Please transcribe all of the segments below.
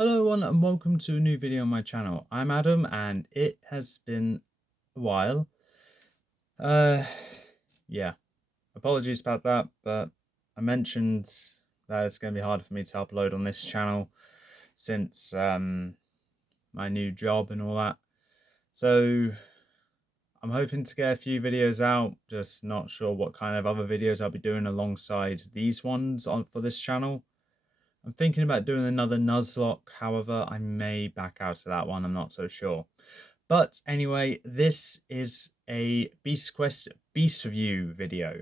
Hello everyone and welcome to a new video on my channel. I'm Adam and it has been a while. Uh yeah, apologies about that, but I mentioned that it's going to be harder for me to upload on this channel since my new job and all that. So I'm hoping to get a few videos out, just not sure what kind of other videos I'll be doing alongside these ones for this channel. I'm thinking about doing another Nuzlocke, however, I may back out of that one, I'm not so sure. But anyway, this is a Beast Quest Beast Review video.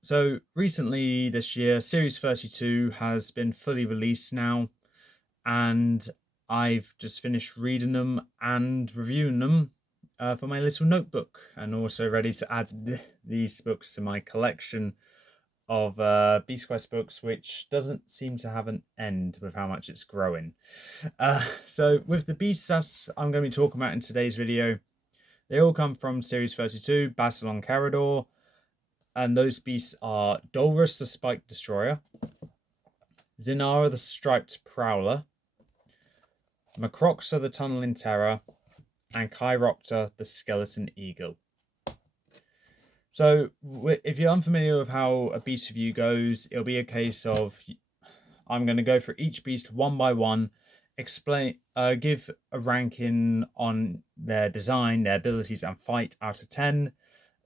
So recently this year, Series 32 has been fully released now, and I've just finished reading them and reviewing them for my little notebook, and also ready to add these books to my collection of Beast Quest books, which doesn't seem to have an end with how much it's growing. So with the beasts that I'm going to be talking about in today's video, they all come from Series 32, Battle on Kerodor, and those beasts are Dolrus the Spike Destroyer, Zinara the Striped Prowler, Macroxa the Tunneling Terror, and Chiropter the Skeleton Eagle. So if you're unfamiliar with how a beast review goes, it'll be a case of I'm going to go for each beast one by one, give a ranking on their design, their abilities and fight out of 10,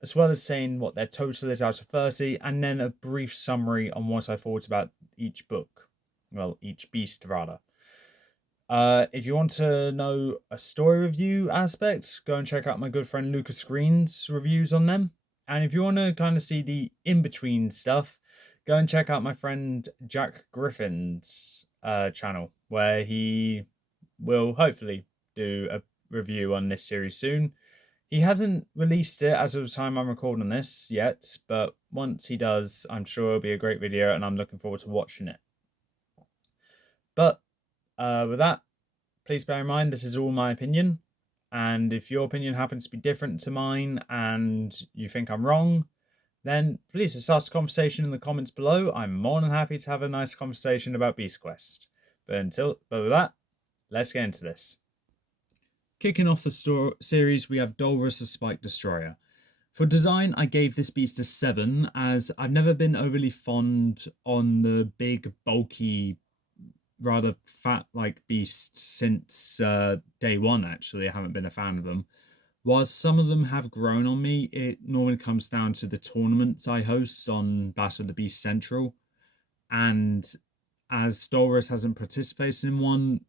as well as saying what their total is out of 30, and then a brief summary on what I thought about each book. Well, each beast rather. If you want to know a story review aspect, go and check out my good friend Lucas Green's reviews on them. And if you want to kind of see the in-between stuff, go and check out my friend Jack Griffin's channel, where he will hopefully do a review on this series soon. He hasn't released it as of the time I'm recording this yet, but once he does, I'm sure it'll be a great video and I'm looking forward to watching it. But with that, please bear in mind this is all my opinion. And if your opinion happens to be different to mine and you think I'm wrong, then please just ask a conversation in the comments below. I'm more than happy to have a nice conversation about Beast Quest. But with that, let's get into this. Kicking off the series, we have Dolrus the Spike Destroyer. For design, I gave this beast a 7, as I've never been overly fond on the big, bulky, rather fat-like beasts since day one, actually. I haven't been a fan of them. Whilst some of them have grown on me, it normally comes down to the tournaments I host on Battle of the Beast Central. And as Dolrus hasn't participated in one,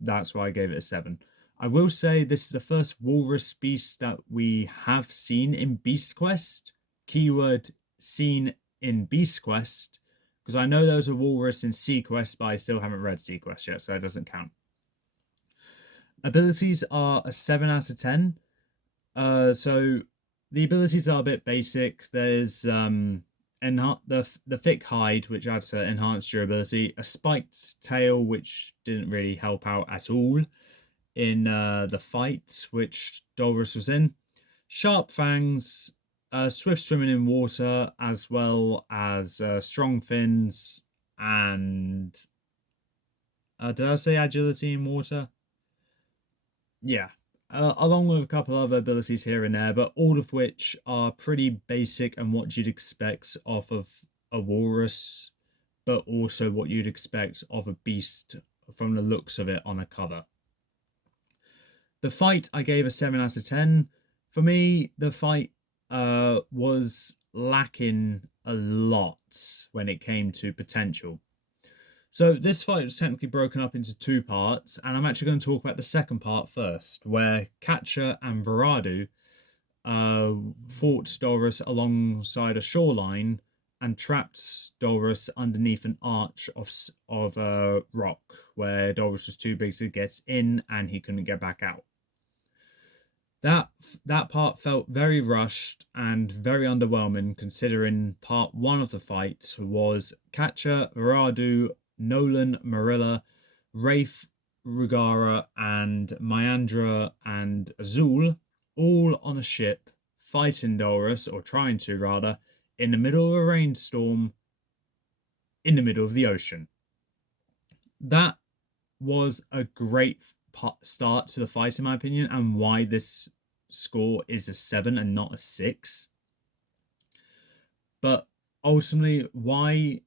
that's why I gave it a 7. I will say this is the first walrus beast that we have seen in Beast Quest. Keyword seen in Beast Quest. Because I know there was a walrus in Sea Quest, but I still haven't read Sea Quest yet, so that doesn't count. Abilities are a 7 out of 10. So the abilities are a bit basic. There's the thick hide, which adds to enhanced durability. A spiked tail, which didn't really help out at all in the fight, which Dolrus was in. Sharp fangs, swift swimming in water, as well as strong fins, and did I say agility in water? Yeah, along with a couple other abilities here and there, but all of which are pretty basic and what you'd expect off of a walrus, but also what you'd expect of a beast from the looks of it on a cover. The fight I gave a 7 out of 10. For me, the fight was lacking a lot when it came to potential. So this fight was technically broken up into 2 parts, and I'm actually going to talk about the second part first, where Katja and Varadu fought Dolrus alongside a shoreline and trapped Dolrus underneath an arch of rock, where Dolrus was too big to get in and he couldn't get back out. That part felt very rushed and very underwhelming, considering part 1 of the fight was Katja, Varadu, Nolan, Marilla, Rafe, Rugara, and Myandra and Azul, all on a ship, fighting Dolrus, or trying to rather, in the middle of a rainstorm, in the middle of the ocean. That was a great start to the fight, in my opinion, and why this score is a 7 and not a 6. But ultimately, why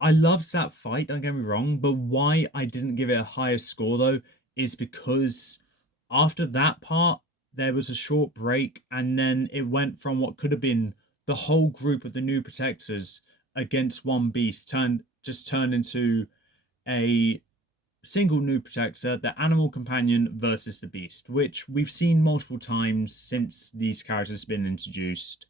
I loved that fight, don't get me wrong, but why I didn't give it a higher score though is because after that part, there was a short break, and then it went from what could have been the whole group of the new protectors against one beast turned into a single new protector, the animal companion versus the beast, which we've seen multiple times since these characters have been introduced.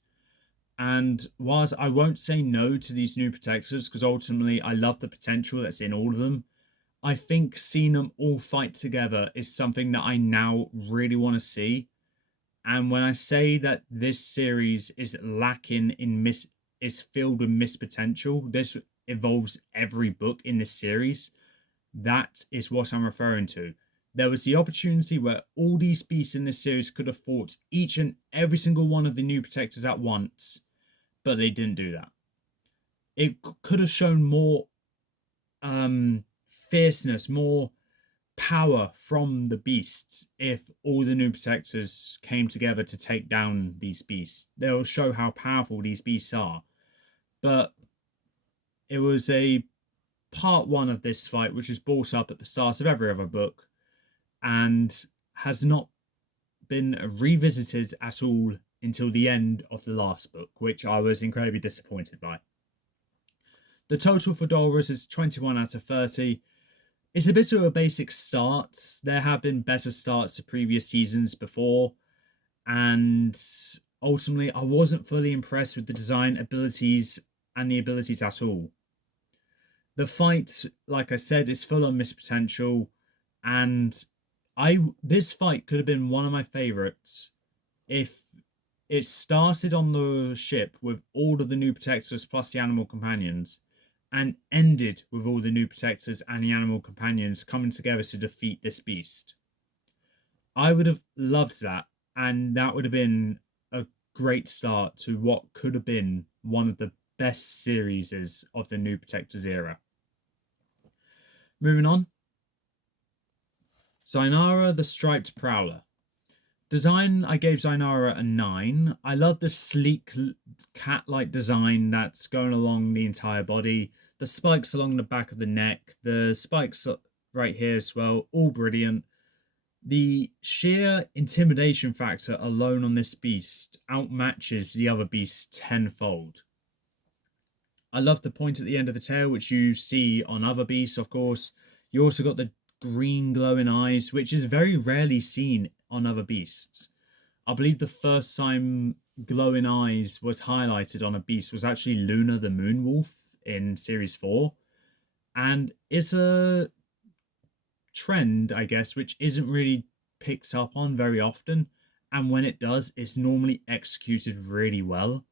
And whilst I won't say no to these new protectors, because ultimately I love the potential that's in all of them, I think seeing them all fight together is something that I now really want to see. And when I say that this series is lacking in is filled with missed potential, this involves every book in this series. That is what I'm referring to. There was the opportunity where all these beasts in this series could have fought each and every single one of the new protectors at once, but they didn't do that. It could have shown more fierceness, more power from the beasts if all the new protectors came together to take down these beasts. They'll show how powerful these beasts are. But it was a part one of this fight, which is brought up at the start of every other book and has not been revisited at all until the end of the last book, which I was incredibly disappointed by. The total for Dolores is 21 out of 30. It's a bit of a basic start. There have been better starts to previous seasons before, and ultimately I wasn't fully impressed with the design abilities and the abilities at all. The fight, like I said, is full of missed potential, and this fight could have been one of my favorites if it started on the ship with all of the new protectors plus the animal companions and ended with all the new protectors and the animal companions coming together to defeat this beast. I would have loved that, and that would have been a great start to what could have been one of the best series of the new protectors era. Moving on. Zainara the Striped Prowler. Design, I gave Zainara a 9. I love the sleek cat-like design that's going along the entire body. The spikes along the back of the neck, the spikes right here as well, all brilliant. The sheer intimidation factor alone on this beast outmatches the other beasts tenfold. I love the point at the end of the tail, which you see on other beasts, of course. You also got the green glowing eyes, which is very rarely seen on other beasts. I believe the first time glowing eyes was highlighted on a beast was actually Luna the Moonwolf in Series 4. And it's a trend, I guess, which isn't really picked up on very often. And when it does, it's normally executed really well.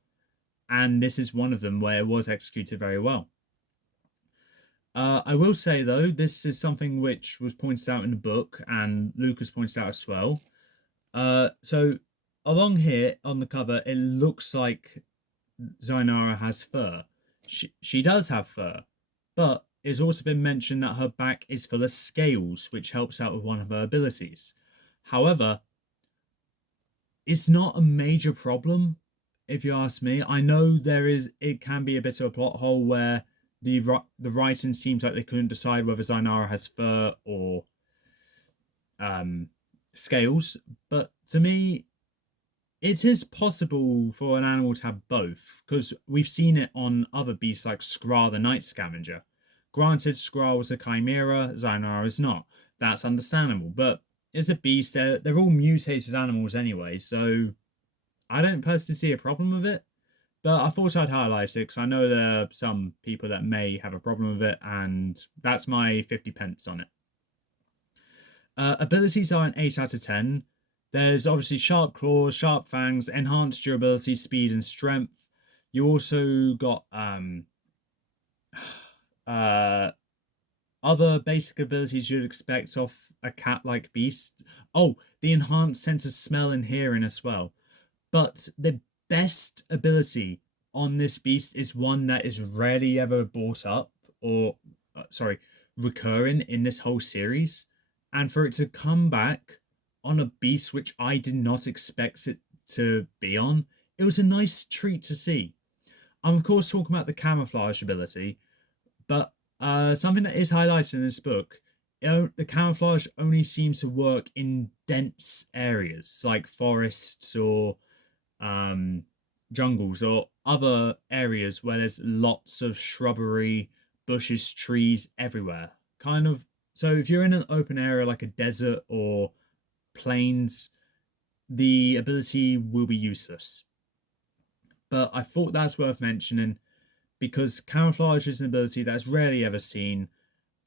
And this is one of them where it was executed very well. I will say, though, this is something which was pointed out in the book, and Lucas pointed out as well. So along here on the cover, it looks like Zainara has fur. She does have fur, but it's also been mentioned that her back is full of scales, which helps out with one of her abilities. However, it's not a major problem, if you ask me. I know it can be a bit of a plot hole where the writing seems like they couldn't decide whether Zainara has fur or scales, but to me, it is possible for an animal to have both, because we've seen it on other beasts like Skra the Night Scavenger. Granted, Skra was a chimera, Zainara is not. That's understandable, but it's a beast. They're all mutated animals anyway, so I don't personally see a problem with it. But I thought I'd highlight it because I know there are some people that may have a problem with it, and that's my 50 pence on it. Abilities are an 8 out of 10. There's obviously sharp claws, sharp fangs, enhanced durability, speed, and strength. You also got other basic abilities you'd expect off a cat-like beast. Oh, the enhanced sense of smell and hearing as well. But the best ability on this beast is one that is rarely ever brought up, or sorry, recurring in this whole series, and for it to come back on a beast which I did not expect it to be on, it was a nice treat to see. I'm of course talking about the camouflage ability, but something that is highlighted in this book, the camouflage only seems to work in dense areas like forests or um, jungles or other areas where there's lots of shrubbery, bushes, trees everywhere. Kind of. So if you're in an open area like a desert or plains, the ability will be useless. But I thought that's worth mentioning because camouflage is an ability that's rarely ever seen,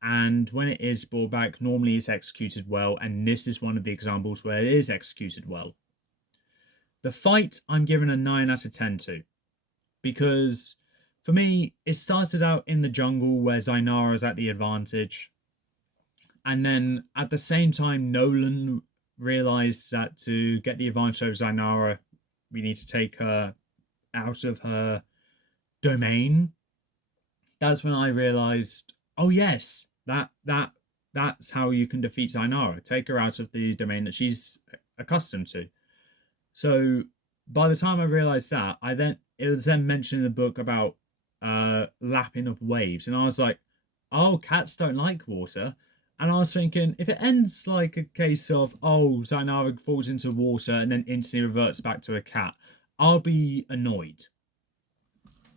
and when it is brought back, normally it's executed well, and this is one of the examples where it is executed well. The fight I'm giving a 9 out of 10 to, because for me, it started out in the jungle where Zainara's at the advantage, and then at the same time, Nolan realized that to get the advantage over Zainara, we need to take her out of her domain. That's when I realized, oh yes, that's how you can defeat Zainara. Take her out of the domain that she's accustomed to. So by the time I realized that, I then it was then mentioned in the book about lapping of waves, and I was like, oh, cats don't like water. And I was thinking, if it ends like a case of, oh, Zainara falls into water and then instantly reverts back to a cat, I'll be annoyed.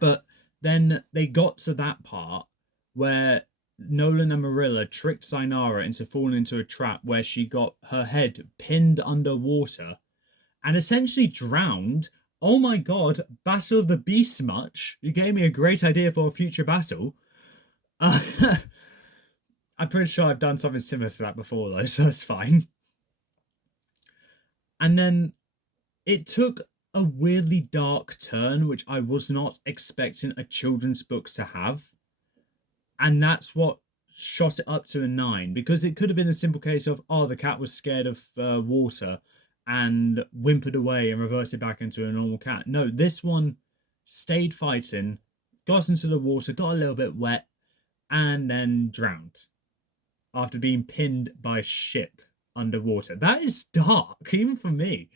But then they got to that part where Nolan and Marilla tricked Zainara into falling into a trap where she got her head pinned underwater and essentially drowned. Oh my god, Battle of the Beasts much? You gave me a great idea for a future battle. Uh, I'm pretty sure I've done something similar to that before, though, so that's fine. And then it took a weirdly dark turn, which I was not expecting a children's book to have. And that's what shot it up to a 9, because it could have been a simple case of, oh, the cat was scared of water and whimpered away and reverted back into a normal cat. No, this one stayed fighting, got into the water, got a little bit wet, and then drowned after being pinned by a ship underwater. That is dark, even for me.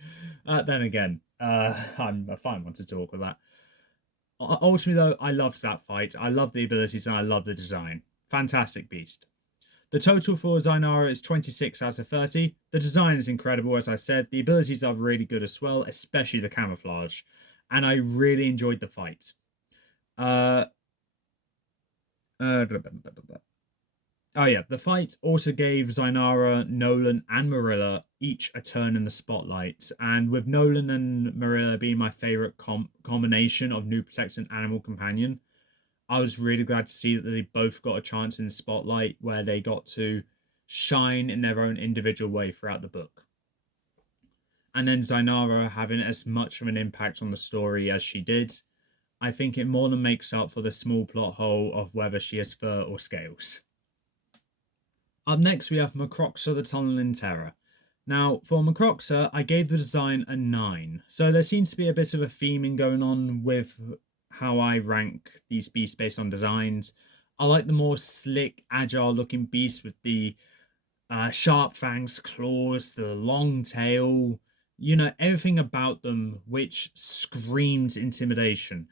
Then again, I'm a fine one to talk about. Ultimately, though, I loved that fight. I love the abilities and I love the design. Fantastic beast. The total for Zainara is 26 out of 30. The design is incredible, as I said. The abilities are really good as well, especially the camouflage. And I really enjoyed the fight. Oh yeah, the fight also gave Zainara, Nolan, and Marilla each a turn in the spotlight, and with Nolan and Marilla being my favorite combination of new protector and animal companion, I was really glad to see that they both got a chance in the spotlight where they got to shine in their own individual way throughout the book. And then Zainara having as much of an impact on the story as she did, I think it more than makes up for the small plot hole of whether she has fur or scales. Up next, we have Macroxa the Tunneling Terror. Now, for Macroxa, I gave the design a 9. So there seems to be a bit of a theming going on with how I rank these beasts based on designs. I like the more slick, agile looking beasts with the sharp fangs, claws, the long tail, everything about them which screams intimidation.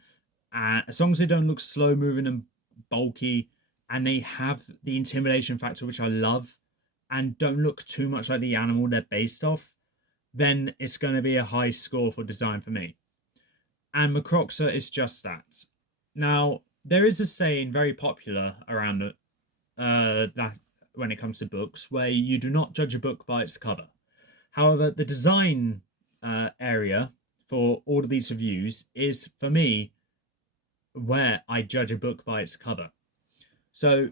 As long as they don't look slow moving and bulky, and they have the intimidation factor, which I love, and don't look too much like the animal they're based off, then it's going to be a high score for design for me. And Macroxa is just that. Now, there is a saying very popular around that when it comes to books, where you do not judge a book by its cover. However, the design area for all of these reviews is, for me, where I judge a book by its cover. So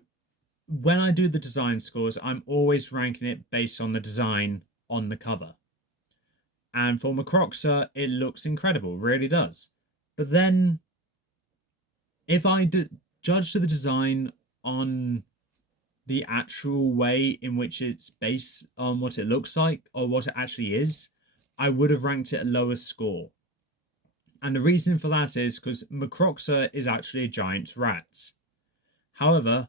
when I do the design scores, I'm always ranking it based on the design on the cover. And for Macroxa, it looks incredible, really does. But then, if I judge the design on the actual way in which it's based on what it looks like or what it actually is, I would have ranked it a lower score. And the reason for that is because Macroxa is actually a giant rat. However,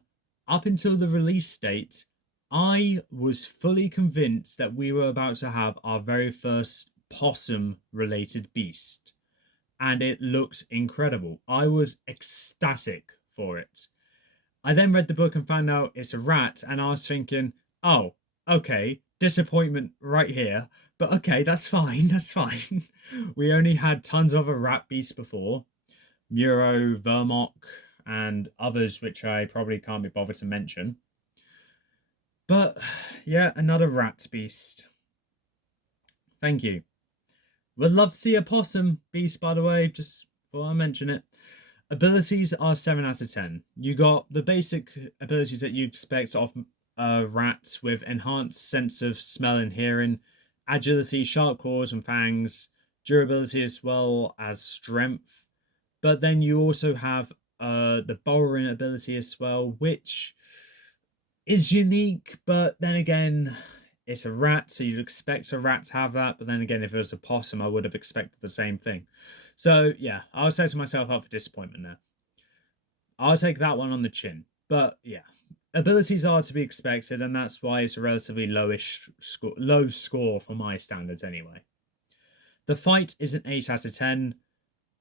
up until the release date, I was fully convinced that we were about to have our very first possum related beast, and it looked incredible. I was ecstatic for it. I then read the book and found out it's a rat, and I was thinking, oh, okay, disappointment right here. But okay, that's fine, that's fine. We only had tons of other rat beasts before. Muro, Vermok, and others which I probably can't be bothered to mention. But yeah, another rat beast. Thank you. Would love to see a possum beast, by the way, just before I mention it. Abilities are 7 out of 10. You got the basic abilities that you expect of a rat with enhanced sense of smell and hearing, agility, sharp claws and fangs, durability as well as strength. But then you also have the burrowing ability as well, which is unique, but then again, it's a rat, so you'd expect a rat to have that. But then again, if it was a possum, I would have expected the same thing. So yeah, I'll set myself up for disappointment there. I'll take that one on the chin. But yeah, abilities are to be expected, and that's why it's a relatively low score for my standards anyway. The fight is an 8 out of 10.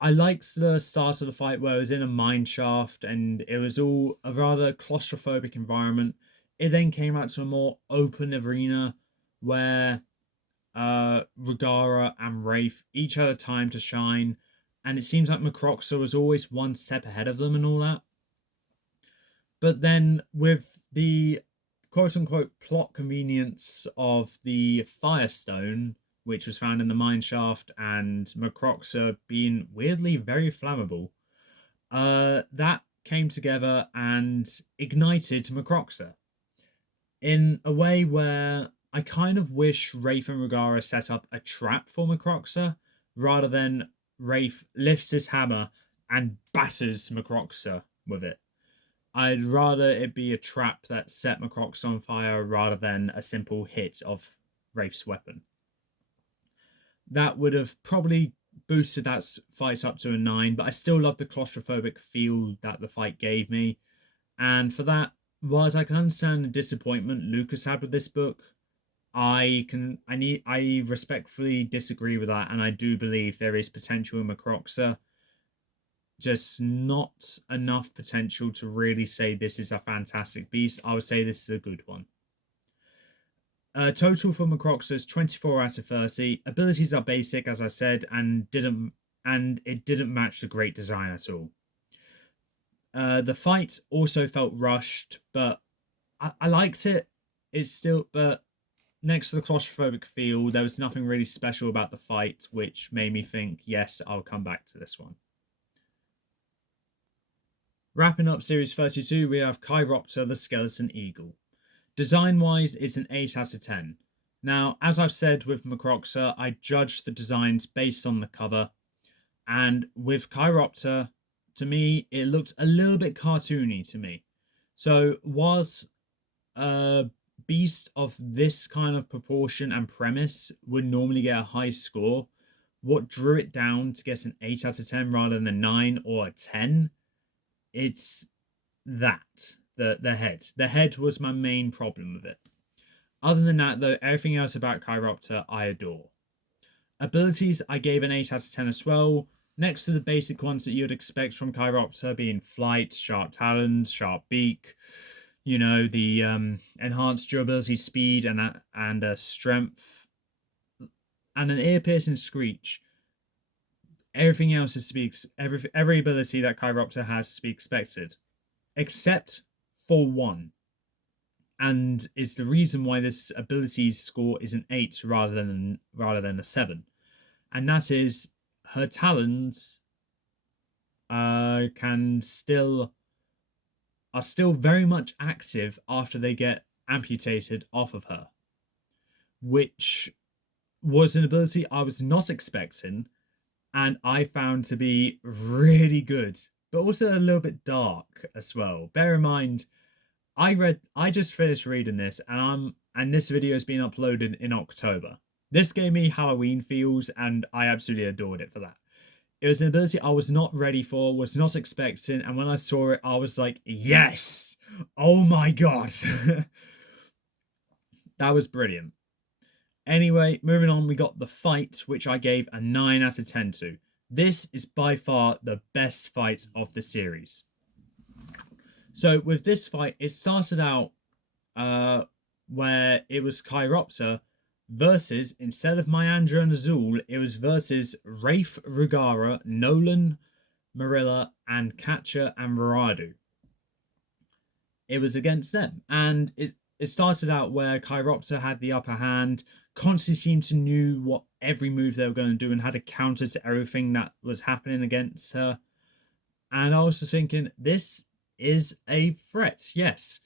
I liked the start of the fight where it was in a mine shaft and it was all a rather claustrophobic environment. It then came out to a more open arena where Regara and Wraith each had a time to shine, and it seems like Macroxa was always one step ahead of them and all that. But then with the quote-unquote plot convenience of the Firestone, which was found in the mine shaft, and Macroxa being weirdly very flammable, that came together and ignited Macroxa in a way where I kind of wish Wraith and Regara set up a trap for Macroxa rather than Wraith lifts his hammer and batters Macroxa with it. I'd rather it be a trap that set Macroxa on fire rather than a simple hit of Wraith's weapon. That would have probably boosted that fight up to a 9, but I still love the claustrophobic feel that the fight gave me. And for that, whilst I can understand the disappointment Lucas had with this book, I respectfully disagree with that, and I do believe there is potential in Macroxa, just not enough potential to really say this is a fantastic beast. I would say this is a good one. Total for Macroxa is 24 out of 30. Abilities are basic, as I said, and it didn't match the great design at all. The fight also felt rushed, but I liked it. But next to the claustrophobic feel, there was nothing really special about the fight, which made me think, yes, I'll come back to this one. Wrapping up Series 32, we have Kerodor the Skeleton Eagle. Design-wise, it's an 8 out of 10. Now, as I've said with Macroxa, I judge the designs based on the cover. And with Kerodor, to me, it looked a little bit cartoony to me. So, was a beast of this kind of proportion and premise would normally get a high score, what drew it down to get an 8 out of 10 rather than a 9 or a 10? It's that. The head. The head was my main problem with it. Other than that, though, everything else about Kerodor I adore. Abilities, I gave an 8 out of 10 as well. Next to the basic ones that you'd expect from Kerodor, being flight, sharp talons, sharp beak, you know, the enhanced durability, speed, and strength, and an ear-piercing screech. Everything else is to be every ability that Kerodor has to be expected, except for one, and is the reason why this ability's score is an 8 rather than a 7, and that is her talons are still very much active after they get amputated off of her, which was an ability I was not expecting, and I found to be really good, but also a little bit dark as well. Bear in mind, I just finished reading this, and this video has been uploaded in October. This gave me Halloween feels, and I absolutely adored it for that. It was an ability I was not ready for, was not expecting, and when I saw it, I was like, yes! Oh my god. That was brilliant. Anyway, moving on, we got the fight, which I gave a 9 out of 10 to. This is by far the best fight of the series. So with this fight, it started out uh, where it was Chiropter versus, instead of Myandra and Azul, it was versus Rafe, Rugara, Nolan, Marilla, and Catcher and Raradu. It was against them. And it started out where Chiropter had the upper hand, constantly seemed to knew what every move they were going to do and had a counter to everything that was happening against her. And I was just thinking, this is a threat, yes.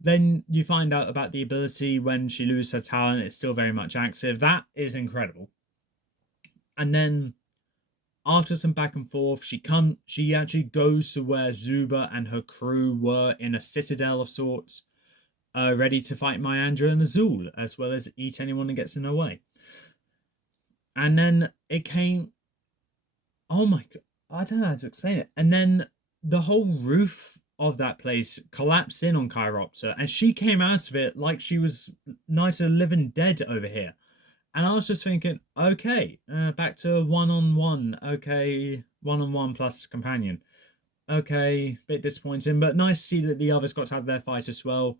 Then you find out about the ability when she loses her talent, it's still very much active. That is incredible. And then after some back and forth, she actually goes to where Zuba and her crew were in a citadel of sorts, ready to fight Myandra and Azul, as well as eat anyone that gets in their way. And then it came. Oh my god, I don't know how to explain it. And then the whole roof of that place collapsed in on Chiropter, and she came out of it like she was Night of the Living Dead over here. And I was just thinking, okay, back to one on one. Okay, one on one plus companion. Okay, bit disappointing, but nice to see that the others got to have their fight as well.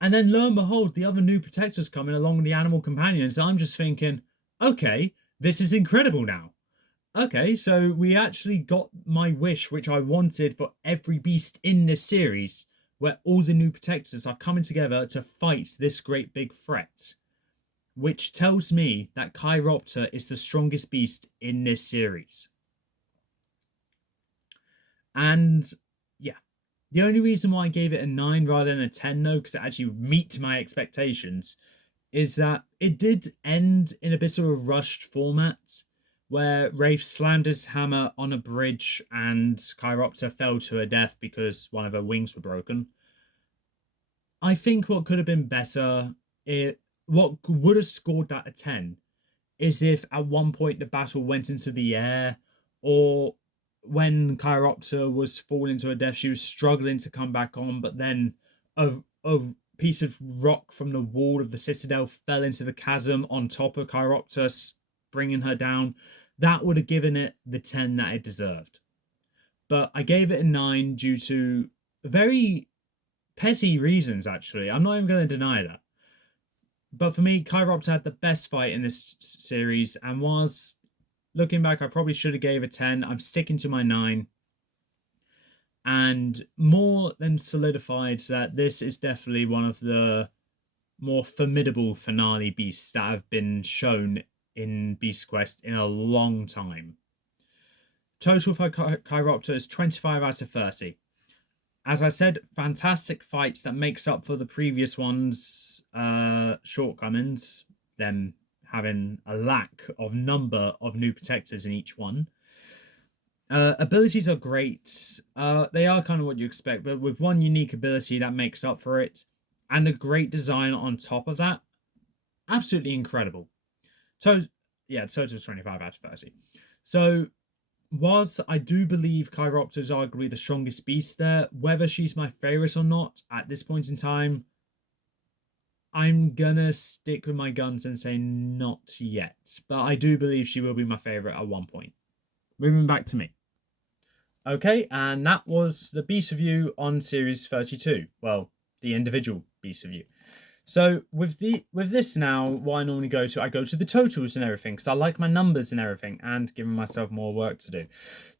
And then lo and behold, the other new protectors coming along with the animal companions. I'm just thinking, okay, this is incredible now. Okay, so we actually got my wish, which I wanted for every beast in this series, where all the new protectors are coming together to fight this great big threat, which tells me that Chiropter is the strongest beast in this series. And yeah, the only reason why I gave it a 9 rather than a 10, though, because it actually meets my expectations, is that it did end in a bit of a rushed format where Rafe slammed his hammer on a bridge and Chiropter fell to her death because one of her wings were broken. I think what could have been better, what would have scored that a 10, is if at one point the battle went into the air, or when Chiropter was falling to her death, she was struggling to come back on, but then a piece of rock from the wall of the citadel fell into the chasm on top of Chiropter, bringing her down. That would have given it the 10 that it deserved. But I gave it a 9 due to very petty reasons, actually. I'm not even going to deny that. But for me, Chiropter had the best fight in this series, and was, looking back, I probably should have gave a 10. I'm sticking to my 9. And more than solidified that this is definitely one of the more formidable finale beasts that have been shown in Beast Quest in a long time. Total for Chiropter is 25 out of 30. As I said, fantastic fights that makes up for the previous one's shortcomings, them having a lack of number of new protectors in each one. Abilities are great. They are kind of what you expect, but with one unique ability that makes up for it, and a great design on top of that, absolutely incredible. So yeah, total is 25 out of 30. So whilst I do believe Chiropter is arguably the strongest beast there, whether she's my favorite or not at this point in time, I'm gonna stick with my guns and say not yet. But I do believe she will be my favorite at one point. Moving back to me. Okay, and that was the Beast Review on Series 32. Well, the individual Beast Review. So with this now, what I normally go to, I go to the totals and everything, because I like my numbers and everything, and giving myself more work to do.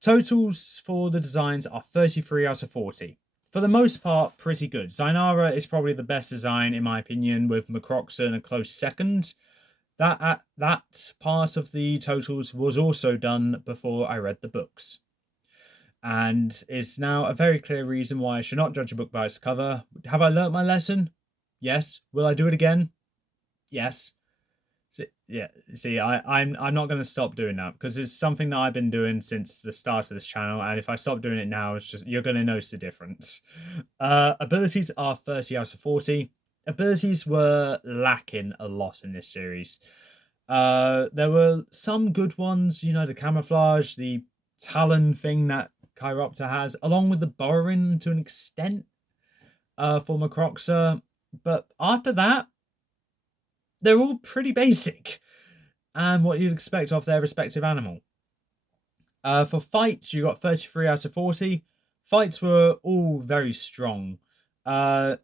Totals for the designs are 33 out of 40. For the most part, pretty good. Zainara is probably the best design, in my opinion, with Macroxen a close second. That part of the totals was also done before I read the books, and is now a very clear reason why I should not judge a book by its cover. Have I learnt my lesson? Yes. Will I do it again? Yes. I'm not going to stop doing that, because it's something that I've been doing since the start of this channel, and if I stop doing it now, it's just, you're going to notice the difference. Abilities are 30 out of 40. Abilities were lacking a lot in this series. There were some good ones, the camouflage, the talon thing that Chiropter has, along with the burrowing to an extent. for Macroxa. But after that, they're all pretty basic and what you'd expect of their respective animal. For fights, you got 33 out of 40. Fights were all very strong. Uh,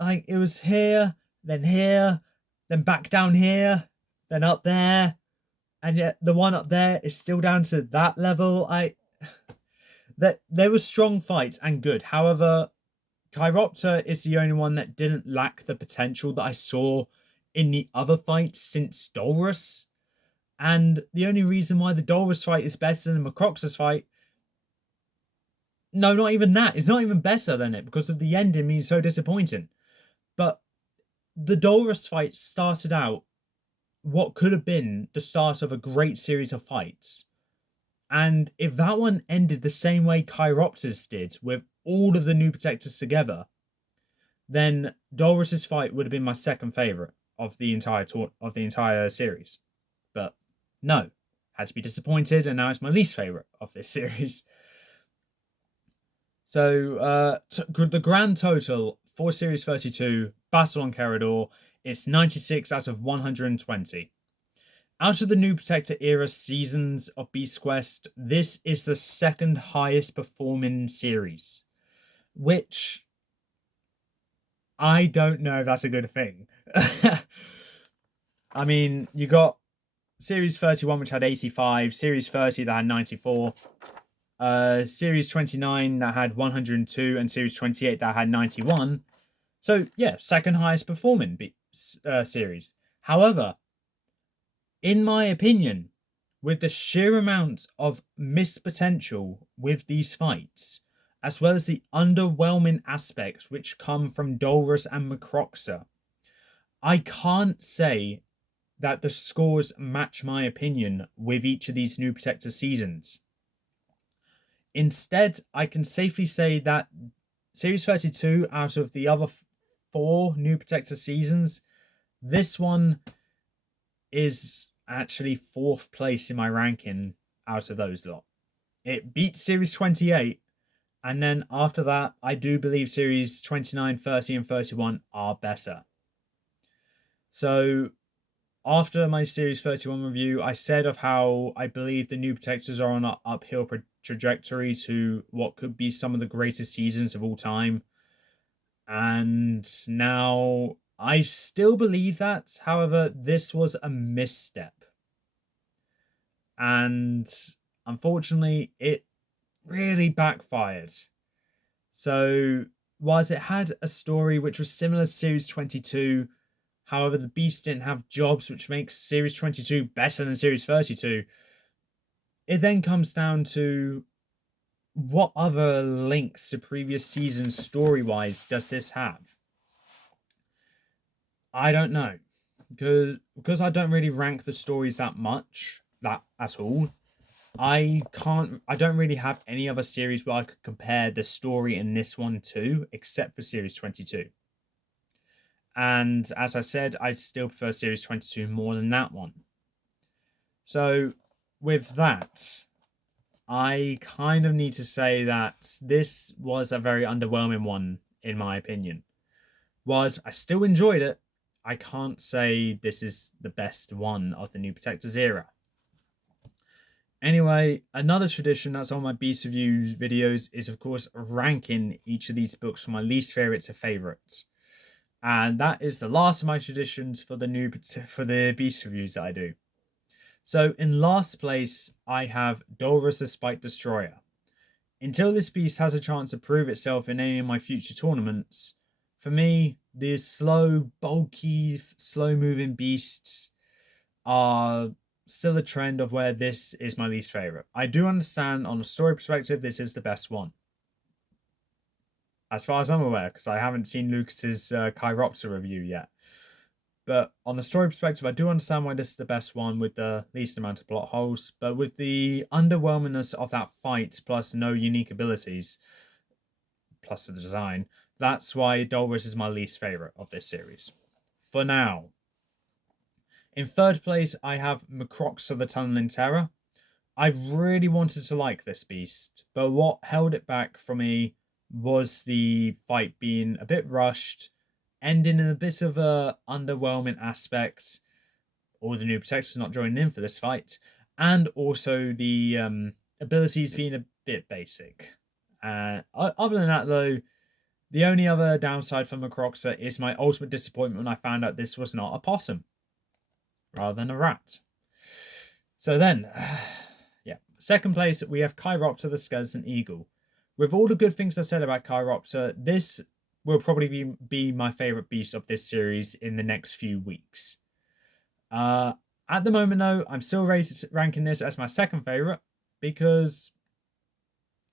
like it was here, then back down here, then up there, and yet the one up there is still down to that level. That there were strong fights and good. However, Chiropter is the only one that didn't lack the potential that I saw in the other fights since Dolorus. And the only reason why the Dolorus fight is better than the Macroxus fight, no, not even that. It's not even better than it because of the ending being so disappointing. But the Dolorus fight started out what could have been the start of a great series of fights. And if that one ended the same way Chiropter's did, with all of the new protectors together, then Dolorus's fight would have been my second favorite of the entire series. But no, had to be disappointed, and now it's my least favorite of this series. So the grand total for Series 32, Battle on Kerodor, it's 96 out of 120. Out of the New Protector era seasons of Beast Quest, this is the second highest performing series, which I don't know if that's a good thing. I mean, you got Series 31, which had 85, Series 30 that had 94, Series 29 that had 102, and Series 28 that had 91. So, yeah, second highest performing series. However, in my opinion, with the sheer amount of missed potential with these fights, as well as the underwhelming aspects which come from Dolorus and Macroxa, I can't say that the scores match my opinion with each of these New Protector seasons. Instead, I can safely say that Series 32 out of the other 4 New Protector seasons, this one is actually 4th place in my ranking out of those lot. It beats Series 28, and then after that, I do believe Series 29, 30, and 31 are better. So, after my Series 31 review, I said of how I believe the New Protectors are on an uphill trajectory to what could be some of the greatest seasons of all time. And now I still believe that. However, this was a misstep. And unfortunately, it really backfired. So, whilst it had a story which was similar to Series 22, however, the Beast didn't have jobs, which makes Series 22 better than Series 32. It then comes down to what other links to previous seasons story-wise does this have? I don't know. Because I don't really rank the stories that much, that at all. I don't really have any other series where I could compare the story in this one to, except for Series 22. And as I said, I still prefer Series 22 more than that one. So, with that, I kind of need to say that this was a very underwhelming one, in my opinion. Whilst I still enjoyed it, I can't say this is the best one of the New Protectors era. Anyway, another tradition that's on my Beast Reviews videos is, of course, ranking each of these books from my least favourite to favourite. And that is the last of my traditions for the Beast Reviews that I do. So, in last place, I have Dolorus the Spike Destroyer. Until this beast has a chance to prove itself in any of my future tournaments, for me, these slow, bulky, slow-moving beasts are still a trend of where this is my least favourite. I do understand, on a story perspective, this is the best one. As far as I'm aware, because I haven't seen Lucas's Chiropter review yet. But on a story perspective, I do understand why this is the best one with the least amount of plot holes. But with the underwhelmingness of that fight, plus no unique abilities, plus the design, that's why Dolorus is my least favourite of this series. For now. In third place, I have Macroxa the Tunneling Terror. I really wanted to like this beast, but what held it back for me was the fight being a bit rushed, ending in a bit of a underwhelming aspect. All the new protectors not joining in for this fight, and also the abilities being a bit basic. Other than that, though, the only other downside for Macroxa is my ultimate disappointment when I found out this was not a possum, rather than a rat. So then, yeah, second place, we have Chiropter the Skeleton Eagle. With all the good things I said about Chiropter, this will probably be my favorite beast of this series in the next few weeks. At the moment, though, I'm still ranking this as my second favorite because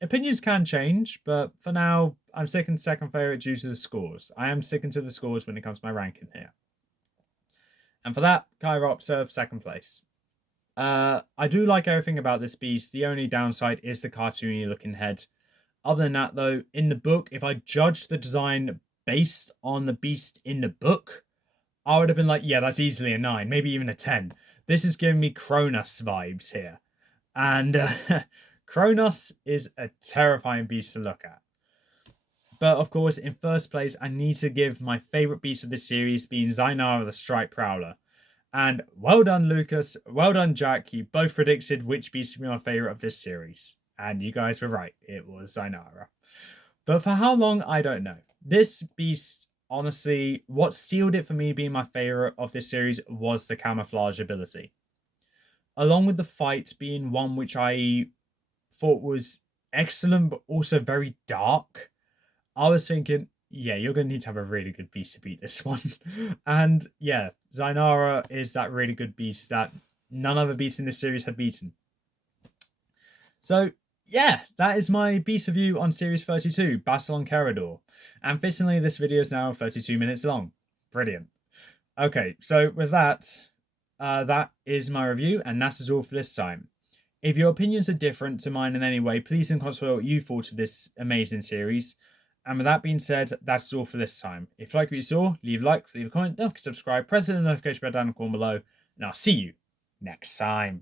opinions can change, but for now, I'm sticking to second favorite due to the scores. I am sticking to the scores when it comes to my ranking here. And for that, Chiropter, second place. I do like everything about this beast. The only downside is the cartoony looking head. Other than that, though, in the book, if I judged the design based on the beast in the book, I would have been like, yeah, that's easily a 9, maybe even a 10. This is giving me Kronos vibes here. And Kronos is a terrifying beast to look at. But of course, in first place, I need to give my favourite beast of this series being Zainara the Striped Prowler. And well done, Lucas. Well done, Jack. You both predicted which beast would be my favourite of this series. And you guys were right. It was Zainara. But for how long, I don't know. This beast, honestly, what sealed it for me being my favourite of this series was the camouflage ability. Along with the fight being one which I thought was excellent, but also very dark, I was thinking, yeah, you're going to need to have a really good beast to beat this one. And yeah, Zainara is that really good beast that none other beasts in this series have beaten. So yeah, that is my beast review on Series 32, Battle on Kerodor. And fittingly, this video is now 32 minutes long. Brilliant. Okay, so with that, that is my review, and that is all for this time. If your opinions are different to mine in any way, please comment what you thought of this amazing series. And with that being said, that's all for this time. If you like what you saw, leave a like, leave a comment, don't forget to subscribe, press the notification bell down in the corner below, and I'll see you next time.